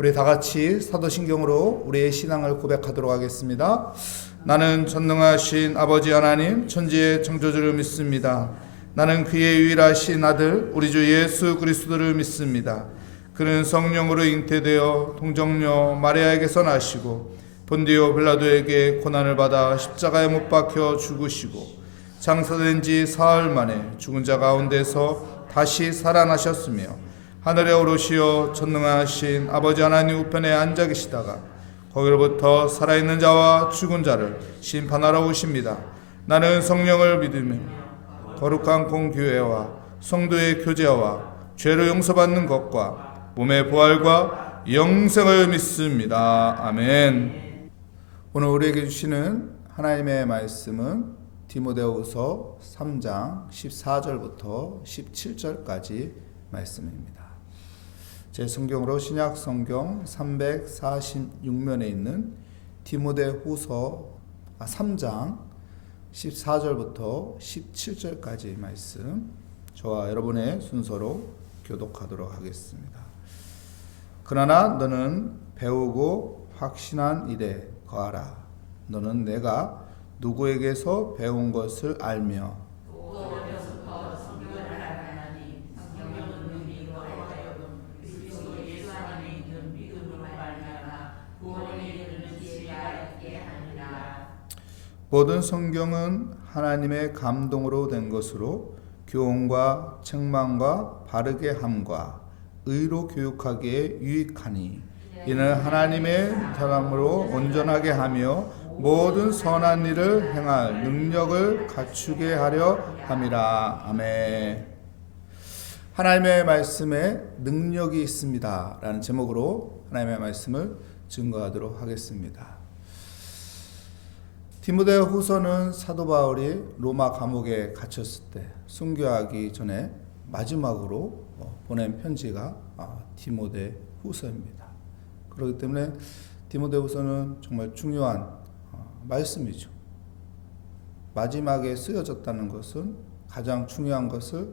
우리 다 같이 사도신경으로 우리의 신앙을 고백하도록 하겠습니다. 나는 전능하신 아버지 하나님 천지의 창조주를 믿습니다. 나는 그의 유일하신 아들 우리 주 예수 그리스도를 믿습니다. 그는 성령으로 잉태되어 동정녀 마리아에게서 나시고 본디오 빌라도에게 고난을 받아 십자가에 못 박혀 죽으시고 장사된 지 사흘 만에 죽은 자 가운데서 다시 살아나셨으며 하늘에 오르시어 전능하신 아버지 하나님 우편에 앉아 계시다가 거기로부터 살아있는 자와 죽은 자를 심판하러 오십니다. 나는 성령을 믿으며 거룩한 공교회와 성도의 교제와 죄를 용서받는 것과 몸의 부활과 영생을 믿습니다. 아멘. 오늘 우리에게 주시는 하나님의 말씀은 디모데후서 3장 14절부터 17절까지 말씀입니다. 제 성경으로 신약 성경 346면에 있는 디모데후서 3장 14절부터 17절까지 말씀, 저와 여러분의 순서로 교독하도록 하겠습니다. 그러나 너는 배우고 확신한 일에 거하라. 너는 내가 누구에게서 배운 것을 알며 모든 성경은 하나님의 감동으로 된 것으로 교훈과 책망과 바르게 함과 의로 교육하기에 유익하니 이는 하나님의 사람으로 온전하게 하며 모든 선한 일을 행할 능력을 갖추게 하려 함이라. 아멘. 하나님의 말씀에 능력이 있습니다 라는 제목으로 하나님의 말씀을 증거하도록 하겠습니다. 디모데후서는 사도 바울이 로마 감옥에 갇혔을 때 순교하기 전에 마지막으로 보낸 편지가 디모데후서입니다. 그렇기 때문에 디모데후서는 정말 중요한 말씀이죠. 마지막에 쓰여졌다는 것은 가장 중요한 것을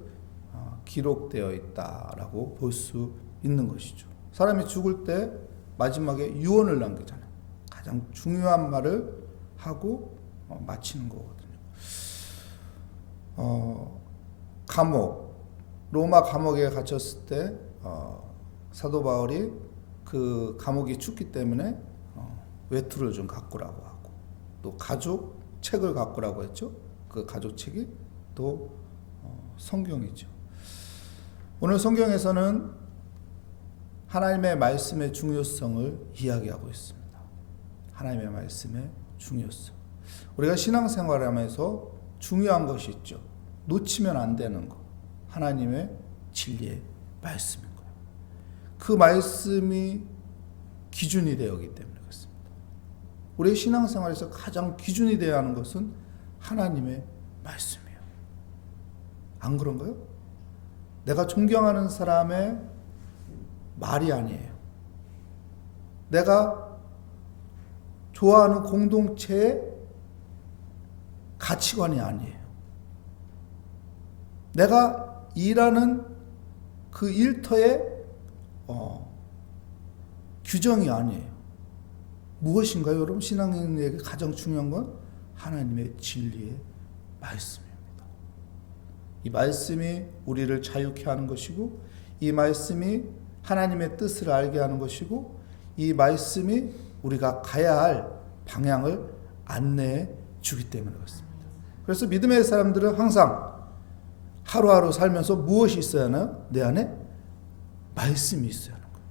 기록되어 있다라고 볼 수 있는 것이죠. 사람이 죽을 때 마지막에 유언을 남기잖아요. 가장 중요한 말을 하고 마치는 거거든요. 로마 감옥에 갇혔을 때 사도 바울이 그 감옥이 춥기 때문에 외투를 좀 가꾸라고 하고 또 가죽 책을 가꾸라고 했죠. 그 가죽 책이 또 성경이죠. 오늘 성경에서는 하나님의 말씀의 중요성을 이야기하고 있습니다. 하나님의 말씀의 중요성. 우리가 신앙생활하면서 중요한 것이 있죠. 놓치면 안 되는 것. 하나님의 진리의 말씀인 거예요. 그 말씀이 기준이 되었기 때문에 그렇습니다. 우리의 신앙생활에서 가장 기준이 되어야 하는 것은 하나님의 말씀이에요. 안 그런가요? 내가 존경하는 사람의 말이 아니에요. 내가 좋아하는 공동체의 가치관이 아니에요. 내가 일하는 그 일터의 규정이 아니에요. 무엇인가요, 여러분? 신앙인에게 가장 중요한 건 하나님의 진리의 말씀입니다. 이 말씀이 우리를 자유케 하는 것이고, 이 말씀이 하나님의 뜻을 알게 하는 것이고, 이 말씀이 우리가 가야 할 방향을 안내해 주기 때문에 그렇습니다. 그래서 믿음의 사람들은 항상 하루하루 살면서 무엇이 있어야 하나요? 내 안에 말씀이 있어야 하는 거예요.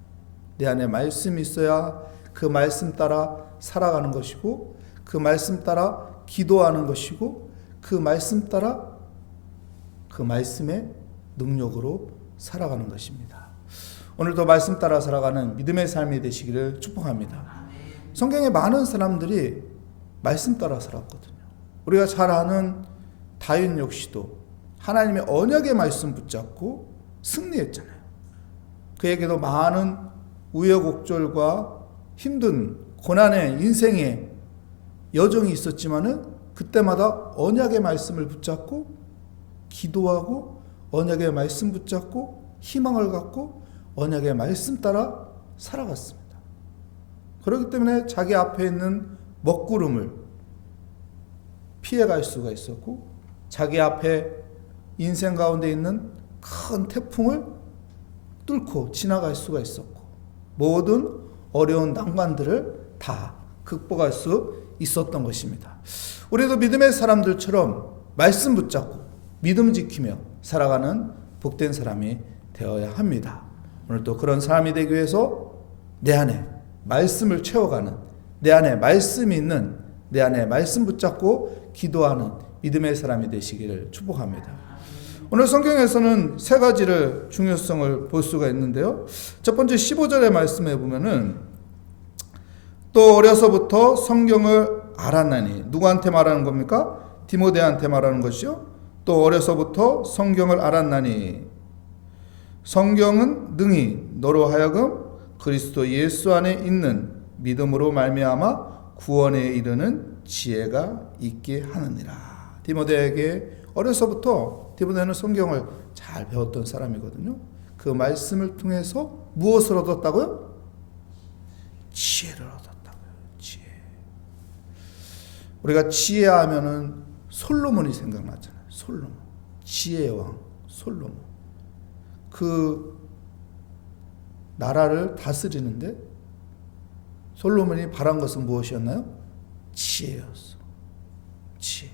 내 안에 말씀이 있어야 그 말씀 따라 살아가는 것이고, 그 말씀 따라 기도하는 것이고, 그 말씀 따라 그 말씀의 능력으로 살아가는 것입니다. 오늘도 말씀 따라 살아가는 믿음의 삶이 되시기를 축복합니다. 성경에 많은 사람들이 말씀 따라 살았거든요. 우리가 잘 아는 다윗 역시도 하나님의 언약의 말씀 붙잡고 승리했잖아요. 그에게도 많은 우여곡절과 힘든 고난의 인생의 여정이 있었지만은 그때마다 언약의 말씀을 붙잡고 기도하고 언약의 말씀 붙잡고 희망을 갖고 언약의 말씀 따라 살아갔습니다. 그렇기 때문에 자기 앞에 있는 먹구름을 피해갈 수가 있었고, 자기 앞에 인생 가운데 있는 큰 태풍을 뚫고 지나갈 수가 있었고, 모든 어려운 난관들을 다 극복할 수 있었던 것입니다. 우리도 믿음의 사람들처럼 말씀 붙잡고 믿음 지키며 살아가는 복된 사람이 되어야 합니다. 오늘도 그런 사람이 되기 위해서 내 안에 말씀을 채워가는, 내 안에 말씀이 있는, 내 안에 말씀 붙잡고 기도하는 믿음의 사람이 되시기를 축복합니다. 오늘 성경에서는 세 가지를 중요성을 볼 수가 있는데요. 첫 번째 15절의 말씀에 보면은 또 어려서부터 성경을 알았나니, 누구한테 말하는 겁니까? 디모데한테 말하는 것이요. 또 어려서부터 성경을 알았나니, 성경은 능히 너로 하여금 그리스도 예수 안에 있는 믿음으로 말미암아 구원에 이르는 지혜가 있게 하느니라. 디모데에게 어려서부터, 디모데는 성경을 잘 배웠던 사람이거든요. 그 말씀을 통해서 무엇을 얻었다고요? 지혜를 얻었다고요. 지혜. 우리가 지혜하면은 솔로몬이 생각나잖아요. 솔로몬. 지혜의 왕 솔로몬. 그 나라를 다스리는데 솔로몬이 바란 것은 무엇이었나요? 지혜였어. 지혜.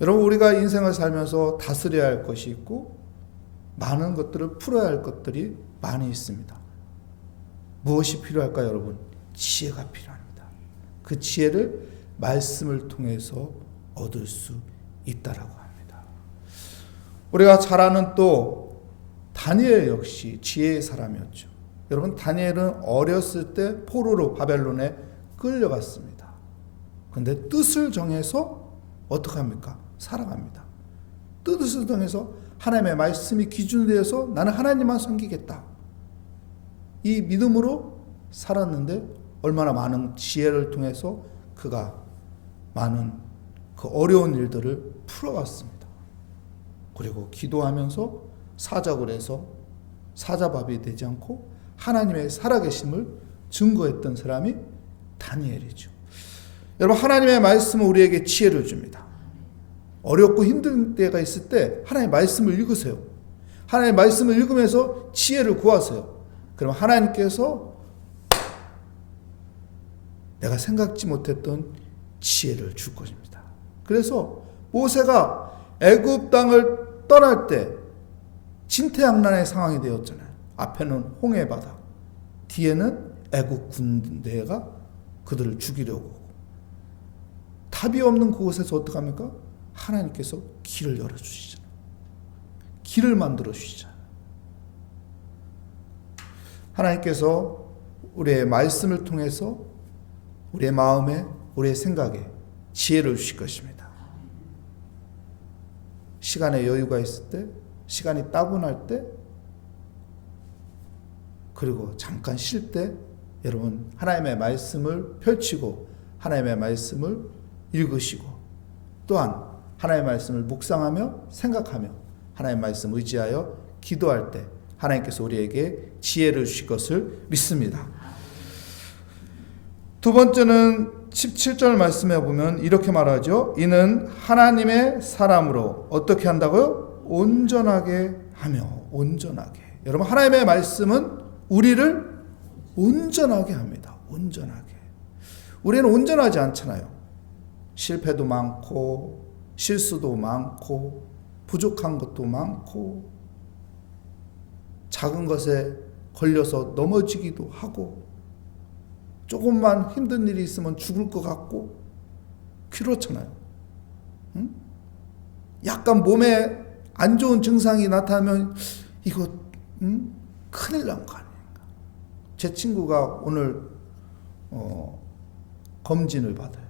여러분, 우리가 인생을 살면서 다스려야 할 것이 있고 많은 것들을 풀어야 할 것들이 많이 있습니다. 무엇이 필요할까요, 여러분? 지혜가 필요합니다. 그 지혜를 말씀을 통해서 얻을 수 있다라고 합니다. 우리가 잘 아는 또 다니엘 역시 지혜의 사람이었죠. 여러분, 다니엘은 어렸을 때 포로로 바벨론에 끌려갔습니다. 그런데 뜻을 정해서 어떻게 합니까? 살아갑니다. 뜻을 정해서 하나님의 말씀이 기준이 되어서 나는 하나님만 섬기겠다. 이 믿음으로 살았는데 얼마나 많은 지혜를 통해서 그가 많은 그 어려운 일들을 풀어갔습니다. 그리고 기도하면서 사적을 해서 사자밥이 되지 않고 하나님의 살아계심을 증거했던 사람이 다니엘이죠. 여러분, 하나님의 말씀은 우리에게 지혜를 줍니다. 어렵고 힘든 때가 있을 때 하나님의 말씀을 읽으세요. 하나님의 말씀을 읽으면서 지혜를 구하세요. 그럼 하나님께서 내가 생각지 못했던 지혜를 줄 것입니다. 그래서 모세가 애굽 땅을 떠날 때 진퇴양난의 상황이 되었잖아요. 앞에는 홍해 바다, 뒤에는 애굽 군대가 그들을 죽이려고 오고, 답이 없는 그곳에서 어떡합니까? 하나님께서 길을 열어주시잖아요. 길을 만들어 주시잖아요. 하나님께서 우리의 말씀을 통해서 우리의 마음에, 우리의 생각에 지혜를 주실 것입니다. 시간에 여유가 있을 때, 시간이 따분할 때, 그리고 잠깐 쉴 때 여러분 하나님의 말씀을 펼치고 하나님의 말씀을 읽으시고, 또한 하나님의 말씀을 묵상하며 생각하며 하나님의 말씀 의지하여 기도할 때 하나님께서 우리에게 지혜를 주실 것을 믿습니다. 두 번째는 17절 말씀에 보면 이렇게 말하죠. 이는 하나님의 사람으로 어떻게 한다고요? 온전하게 하며. 온전하게. 여러분, 하나님의 말씀은 우리를 온전하게 합니다. 온전하게. 우리는 온전하지 않잖아요. 실패도 많고 실수도 많고 부족한 것도 많고 작은 것에 걸려서 넘어지기도 하고 조금만 힘든 일이 있으면 죽을 것 같고 그렇잖아요. 응? 약간 몸에 안 좋은 증상이 나타나면 이거 큰일 난 거 아닌가. 제 친구가 오늘 검진을 받아요.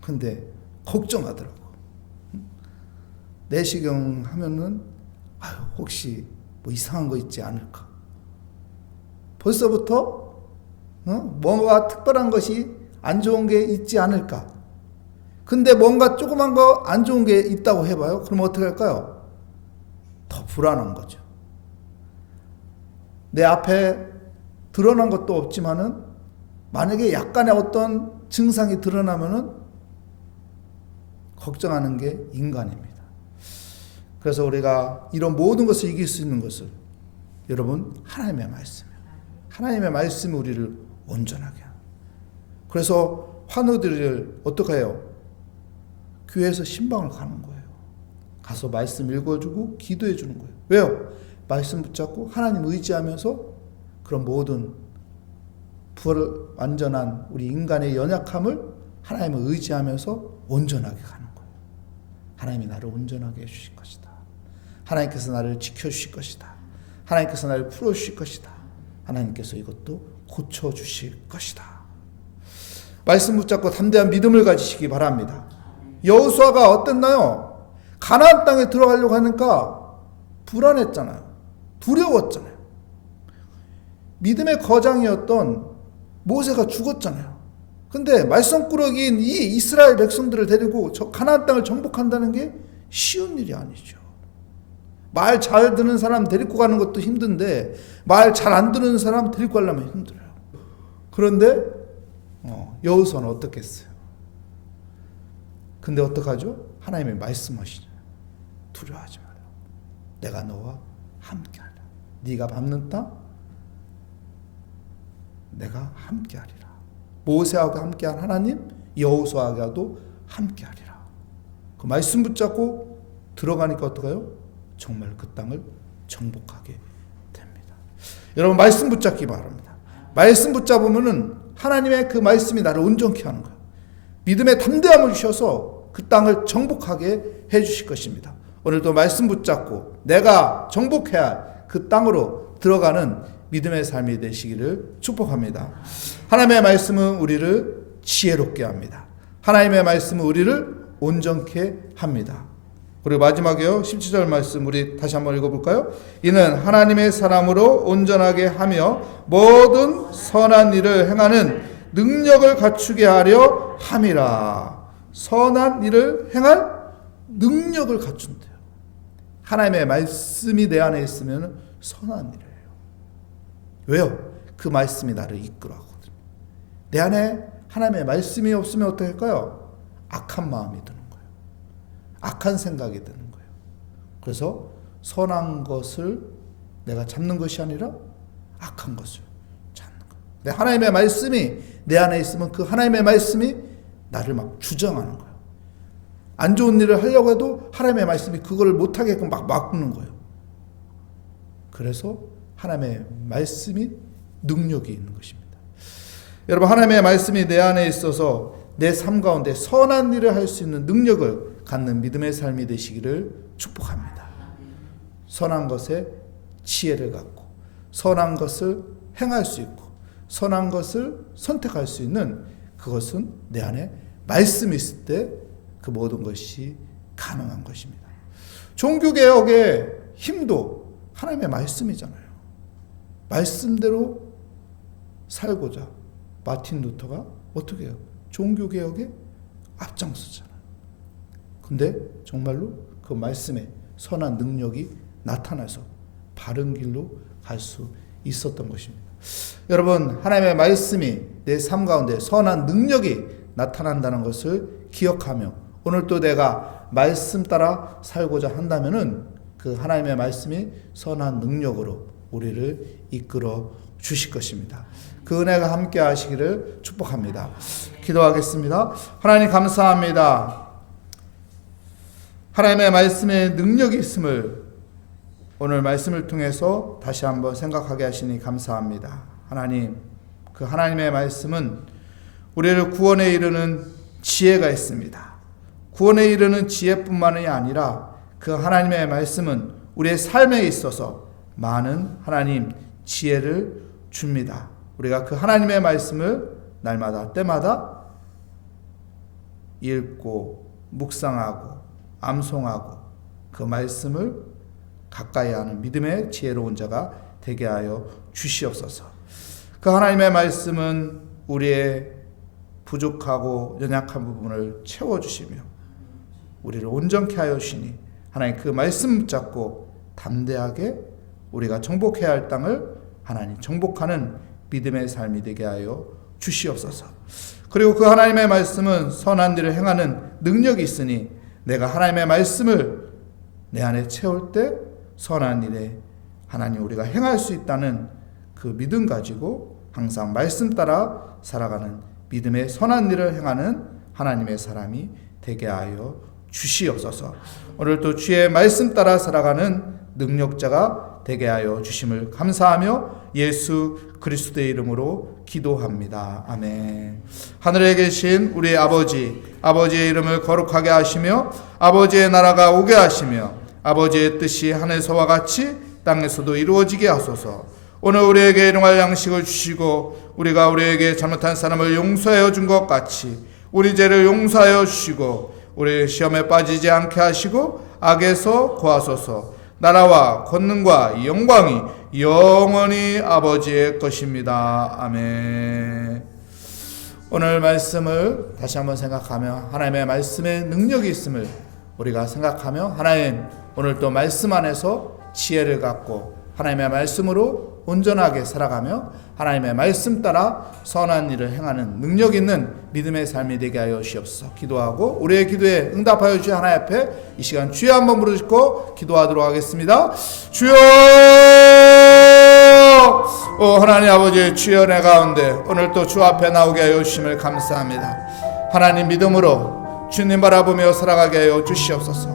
근데 걱정하더라고. 내시경 하면은 혹시 뭐 이상한 거 있지 않을까. 벌써부터 뭔가 특별한 것이 안 좋은 게 있지 않을까. 근데 뭔가 조그만 거 안 좋은 게 있다고 해봐요. 그럼 어떻게 할까요? 더 불안한 거죠. 내 앞에 드러난 것도 없지만은 만약에 약간의 어떤 증상이 드러나면은 걱정하는 게 인간입니다. 그래서 우리가 이런 모든 것을 이길 수 있는 것을 여러분 하나님의 말씀이에요. 하나님의 말씀이 우리를 온전하게 합니다. 그래서 환우들을 어떻게 해요? 교회에서 신방을 가는 거예요. 가서 말씀 읽어주고 기도해 주는 거예요. 왜요? 말씀 붙잡고 하나님 의지하면서 그런 모든 완전한 우리 인간의 연약함을 하나님을 의지하면서 온전하게 가는 거예요. 하나님이 나를 온전하게 해주실 것이다. 하나님께서 나를 지켜주실 것이다. 하나님께서 나를 풀어주실 것이다. 하나님께서 이것도 고쳐주실 것이다. 말씀 붙잡고 담대한 믿음을 가지시기 바랍니다. 여호수아가 어땠나요? 가나안 땅에 들어가려고 하니까 불안했잖아요. 두려웠잖아요. 믿음의 거장이었던 모세가 죽었잖아요. 근데 말썽꾸러기인 이 이스라엘 백성들을 데리고 저 가나안 땅을 정복한다는 게 쉬운 일이 아니죠. 말 잘 듣는 사람 데리고 가는 것도 힘든데 말 잘 안 듣는 사람 데리고 가려면 힘들어요. 그런데 여호수아는 어떻겠어요? 근데 어떡하죠? 하나님의 말씀하시잖아요. 두려워하지 마라. 내가 너와 함께하라. 네가 밟는 땅 내가 함께하리라. 모세하고 함께한 하나님, 여호수아하고도 함께하리라. 그 말씀 붙잡고 들어가니까 어떡해요? 정말 그 땅을 정복하게 됩니다. 여러분 말씀 붙잡기 바랍니다. 말씀 붙잡으면은 하나님의 그 말씀이 나를 온전케 하는 거예요. 믿음의 담대함을 주셔서 그 땅을 정복하게 해주실 것입니다. 오늘도 말씀 붙잡고 내가 정복해야 할 그 땅으로 들어가는 믿음의 삶이 되시기를 축복합니다. 하나님의 말씀은 우리를 지혜롭게 합니다. 하나님의 말씀은 우리를 온전케 합니다. 그리고 마지막에요. 17절 말씀 우리 다시 한번 읽어볼까요? 이는 하나님의 사람으로 온전하게 하며 모든 선한 일을 행하는 능력을 갖추게 하려 함이라. 선한 일을 행할 능력을 갖춘대요. 하나님의 말씀이 내 안에 있으면 선한 일이에요. 왜요? 그 말씀이 나를 이끌어 가거든요. 내 안에 하나님의 말씀이 없으면 어떻게 할까요? 악한 마음이 드는 거예요. 악한 생각이 드는 거예요. 그래서 선한 것을 내가 잡는 것이 아니라 악한 것을 찾는 거예요. 내 하나님의 말씀이 내 안에 있으면 그 하나님의 말씀이 나를 막 주장하는 거예요. 안 좋은 일을 하려고 해도 하나님의 말씀이 그거를 못하게끔 막 막는 거예요. 그래서 하나님의 말씀이 능력이 있는 것입니다. 여러분 하나님의 말씀이 내 안에 있어서 내 삶 가운데 선한 일을 할 수 있는 능력을 갖는 믿음의 삶이 되시기를 축복합니다. 선한 것에 지혜를 갖고 선한 것을 행할 수 있고 선한 것을 선택할 수 있는 그것은 내 안에 말씀이 있을 때 그 모든 것이 가능한 것입니다. 종교개혁의 힘도 하나님의 말씀이잖아요. 말씀대로 살고자 마틴 루터가 어떻게 해요? 종교개혁에 앞장서잖아요. 근데 정말로 그 말씀에 선한 능력이 나타나서 바른 길로 갈 수 있었던 것입니다. 여러분 하나님의 말씀이 내 삶 가운데 선한 능력이 나타난다는 것을 기억하며 오늘 또 내가 말씀 따라 살고자 한다면은 그 하나님의 말씀이 선한 능력으로 우리를 이끌어 주실 것입니다. 그 은혜가 함께 하시기를 축복합니다. 기도하겠습니다. 하나님 감사합니다. 하나님의 말씀에 능력이 있음을 오늘 말씀을 통해서 다시 한번 생각하게 하시니 감사합니다. 하나님, 그 하나님의 말씀은 우리를 구원에 이르는 지혜가 있습니다. 구원에 이르는 지혜뿐만이 아니라 그 하나님의 말씀은 우리의 삶에 있어서 많은 하나님 지혜를 줍니다. 우리가 그 하나님의 말씀을 날마다 때마다 읽고 묵상하고 암송하고 그 말씀을 가까이 하는 믿음의 지혜로운 자가 되게 하여 주시옵소서. 그 하나님의 말씀은 우리의 부족하고 연약한 부분을 채워주시며 우리를 온전케 하여 주시니 하나님 그 말씀 붙잡고 담대하게 우리가 정복해야 할 땅을 하나님 정복하는 믿음의 삶이 되게 하여 주시옵소서. 그리고 그 하나님의 말씀은 선한 일을 행하는 능력이 있으니 내가 하나님의 말씀을 내 안에 채울 때 선한 일에 하나님 우리가 행할 수 있다는 그 믿음 가지고 항상 말씀 따라 살아가는 믿음의 선한 일을 행하는 하나님의 사람이 되게 하여 주시옵소서. 오늘도 주의 말씀 따라 살아가는 능력자가 되게 하여 주심을 감사하며 예수 그리스도의 이름으로 기도합니다. 아멘. 하늘에 계신 우리 아버지, 아버지의 이름을 거룩하게 하시며 아버지의 나라가 오게 하시며 아버지의 뜻이 하늘에서와 같이 땅에서도 이루어지게 하소서. 오늘 우리에게 일용할 양식을 주시고 우리가 우리에게 잘못한 사람을 용서하여 준 것 같이 우리 죄를 용서하여 주시고 우리 시험에 빠지지 않게 하시고 악에서 구하소서. 나라와 권능과 영광이 영원히 아버지의 것입니다. 아멘. 오늘 말씀을 다시 한번 생각하며 하나님의 말씀에 능력이 있음을 우리가 생각하며 하나님 오늘 또 말씀 안에서 지혜를 갖고 하나님의 말씀으로 온전하게 살아가며 하나님의 말씀 따라 선한 일을 행하는 능력 있는 믿음의 삶이 되게 하여 주시옵소서. 기도하고 우리의 기도에 응답하여 주신 하나님 앞에 이 시간 주여 한번 부르짖고 기도하도록 하겠습니다. 주여, 하나님 아버지, 주여 내 가운데 오늘 또 주 앞에 나오게 하여 주심을 감사합니다. 하나님 믿음으로 주님 바라보며 살아가게 하여 주시옵소서.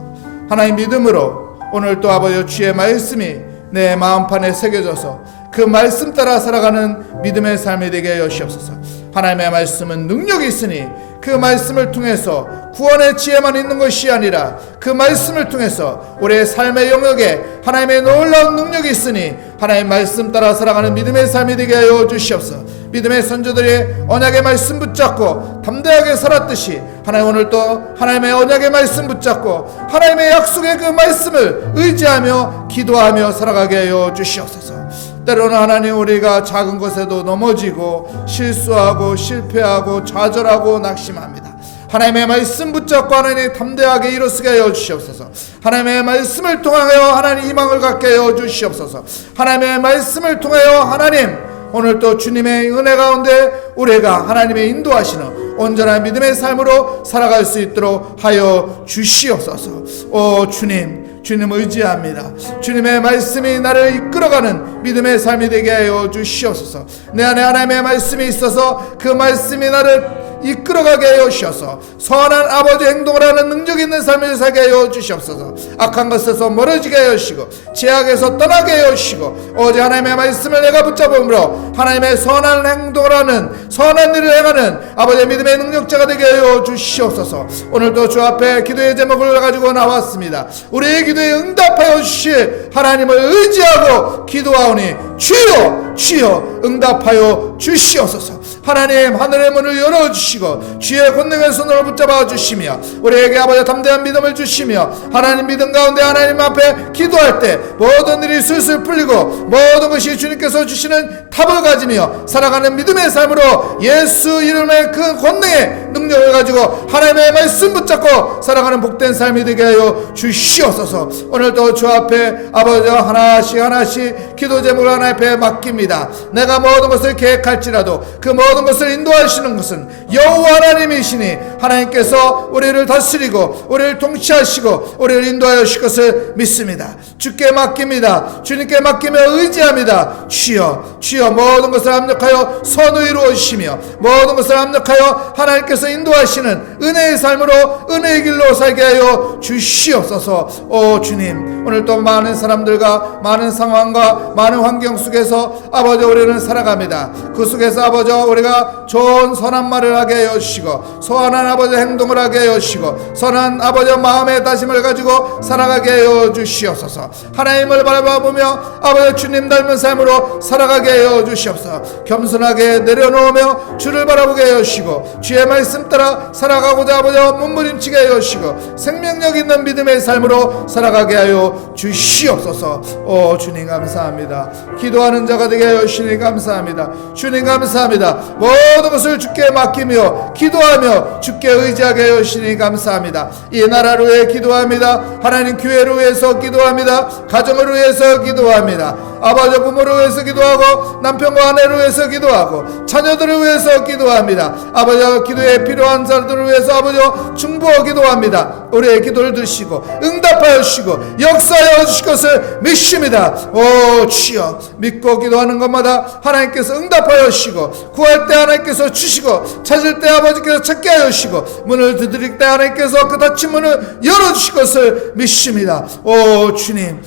하나님 믿음으로 오늘 또 아버지 주의 말씀이 내 마음판에 새겨져서 그 말씀 따라 살아가는 믿음의 삶이 되게 하여 주시옵소서. 하나님의 말씀은 능력이 있으니 그 말씀을 통해서 구원의 지혜만 있는 것이 아니라 그 말씀을 통해서 우리의 삶의 영역에 하나님의 놀라운 능력이 있으니 하나님의 말씀 따라 살아가는 믿음의 삶이 되게 하여 주시옵소서. 믿음의 선조들의 언약의 말씀 붙잡고 담대하게 살았듯이 하나님 오늘 또 하나님의 언약의 말씀 붙잡고 하나님의 약속의 그 말씀을 의지하며 기도하며 살아가게 하여 주시옵소서. 때로는 하나님 우리가 작은 것에도 넘어지고 실수하고 실패하고 좌절하고 낙심합니다. 하나님의 말씀 붙잡고 하나님 담대하게 일어서게 하여 주시옵소서. 하나님의 말씀을 통하여 하나님 희망을 갖게 하여 주시옵소서. 하나님의 말씀을 통하여 하나님 오늘 또 주님의 은혜 가운데 우리가 하나님의 인도하시는 온전한 믿음의 삶으로 살아갈 수 있도록 하여 주시옵소서. 오 주님 의지합니다. 주님의 말씀이 나를 이끌어가는 믿음의 삶이 되게 하여 주시옵소서. 내 안에 하나님의 말씀이 있어서 그 말씀이 나를 이끌어가게 하여 주셔서 선한 아버지 행동을 하는 능력 있는 삶을 살게 하여 주시옵소서. 악한 것에서 멀어지게 하여 주시고 죄악에서 떠나게 하여 주시고 오직 하나님의 말씀을 내가 붙잡음으로 하나님의 선한 행동을 하는 선한 일을 행하는 아버지의 믿음의 능력자가 되게 하여 주시옵소서. 오늘도 주 앞에 기도의 제목을 가지고 나왔습니다. 우리의 기도에 응답하여 주실 하나님을 의지하고 기도하오니 주여 응답하여 주시옵소서. 하나님 하늘의 문을 열어주시고 주의 권능의 손으로 붙잡아 주시며 우리에게 아버지 담대한 믿음을 주시며 하나님 믿음 가운데 하나님 앞에 기도할 때 모든 일이 술술 풀리고 모든 것이 주님께서 주시는 답을 가지며 살아가는 믿음의 삶으로 예수 이름의 그 권능의 능력을 가지고 하나님의 말씀 붙잡고 살아가는 복된 삶이 되게 하여 주시옵소서. 오늘도 주 앞에 아버지 하나씩 기도 제목을 하나님 앞에 맡깁니다. 내가 모든 것을 계획할지라도 그 모든 것을 인도하시는 것은 여호와 하나님이시니 하나님께서 우리를 다스리고 우리를 통치하시고 우리를 인도하여 주실 것을 믿습니다. 주께 맡깁니다. 주님께 맡기며 의지합니다. 주여 모든 것을 압력하여 선을 이루어 주시며 모든 것을 압력하여 하나님께서 인도하시는 은혜의 삶으로 은혜의 길로 살게 하여 주시옵소서. 오 주님 오늘 또 많은 사람들과 많은 상황과 많은 환경 속에서 아버지 우리는 살아갑니다. 그 속에서 아버지 우리가 좋은 선한 말을 하게 하여 주시고 선한 아버지 행동을 하게 하여 주시고 선한 아버지 마음의 다짐을 가지고 살아가게 하여 주시옵소서. 하나님을 바라보며 아버지 주님 닮은 삶으로 살아가게 하여 주시옵소서. 겸손하게 내려놓으며 주를 바라보게 하여 주시고 주의 말씀 따라 살아가고자 아버지 몸부림치게 하여 주시고 생명력 있는 믿음의 삶으로 살아가게 하여 주시옵소서. 오 주님 감사합니다. 기도하는 자가 되게 하여 주시니 감사합니다. 주님 감사합니다. 모든 것을 주께 맡기며 기도하며 주께 의지하게 하여 주시니 감사합니다. 이 나라를 위해 기도합니다. 하나님 교회를 위해서 기도합니다. 가정을 위해서 기도합니다. 아버지 부모를 위해서 기도하고 남편과 아내를 위해서 기도하고 자녀들을 위해서 기도합니다. 아버지 기도에 필요한 사람들을 위해서 아버지 중보하고 기도합니다. 우리의 기도를 들으시고 응답하여 주시고 역사하여 주실 것을 믿습니다. 오 주여, 믿고 기도하는 것마다 하나님께서 응답하여 주시고 구할 때 하나님께서 주시고 찾을 때 아버지께서 찾게 하여 주시고 문을 두드릴 때 하나님께서 그 닫힌 문을 열어주실 것을 믿습니다. 오 주님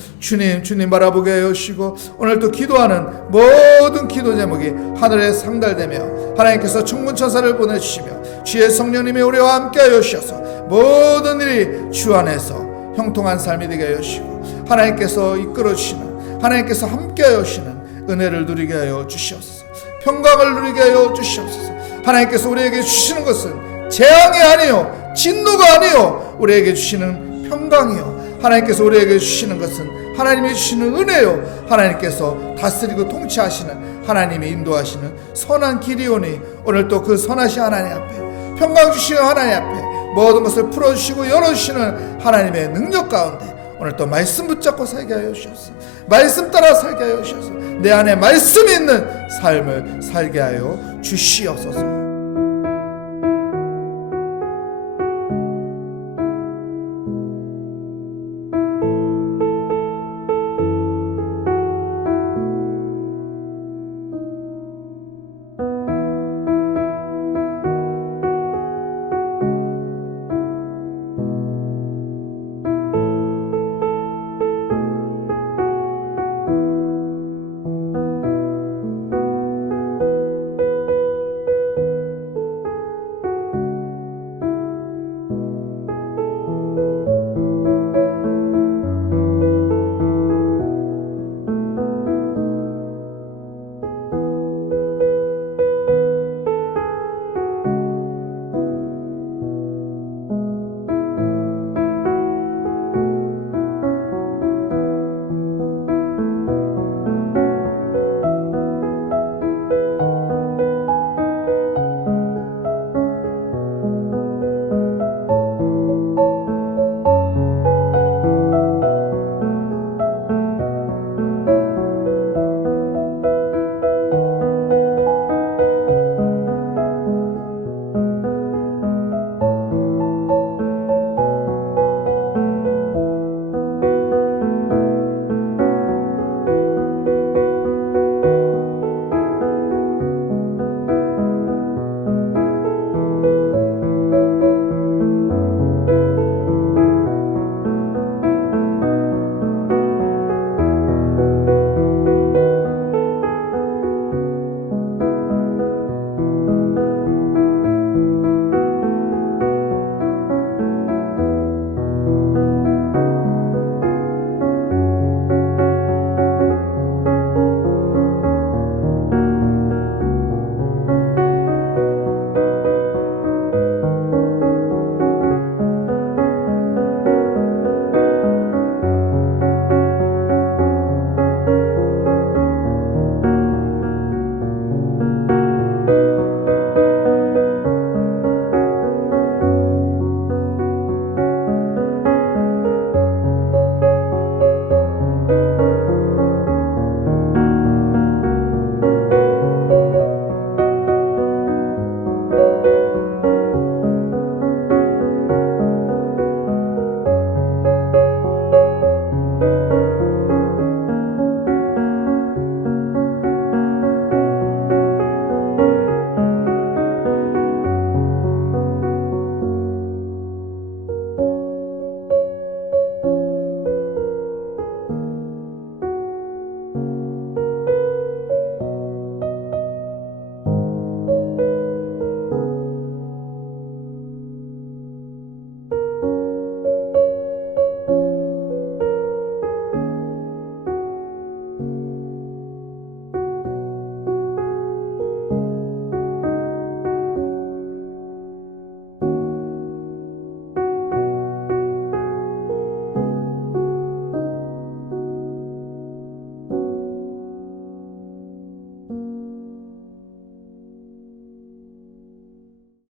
바라보게 하여 주시고 오늘 또 기도하는 모든 기도 제목이 하늘에 상달되며 하나님께서 천군천사를 보내주시며 주의 성령님이 우리와 함께 하여 주셔서 모든 일이 주 안에서 형통한 삶이 되게 하여 주시고 하나님께서 이끌어 주시는, 하나님께서 함께 하여 주시는 은혜를 누리게 하여 주시옵소서. 평강을 누리게 하여 주시옵소서. 하나님께서 우리에게 주시는 것은 재앙이 아니요 진노가 아니요 우리에게 주시는 평강이요, 하나님께서 우리에게 주시는 것은 하나님이 주시는 은혜요, 하나님께서 다스리고 통치하시는 하나님이 인도하시는 선한 길이오니 오늘 또 그 선하신 하나님 앞에, 평강 주시는 하나님 앞에 모든 것을 풀어주시고 열어주시는 하나님의 능력 가운데 오늘 또 말씀 붙잡고 살게 하여 주셔서, 말씀 따라 살게 하여 주셔서 내 안에 말씀이 있는 삶을 살게 하여 주시옵소서.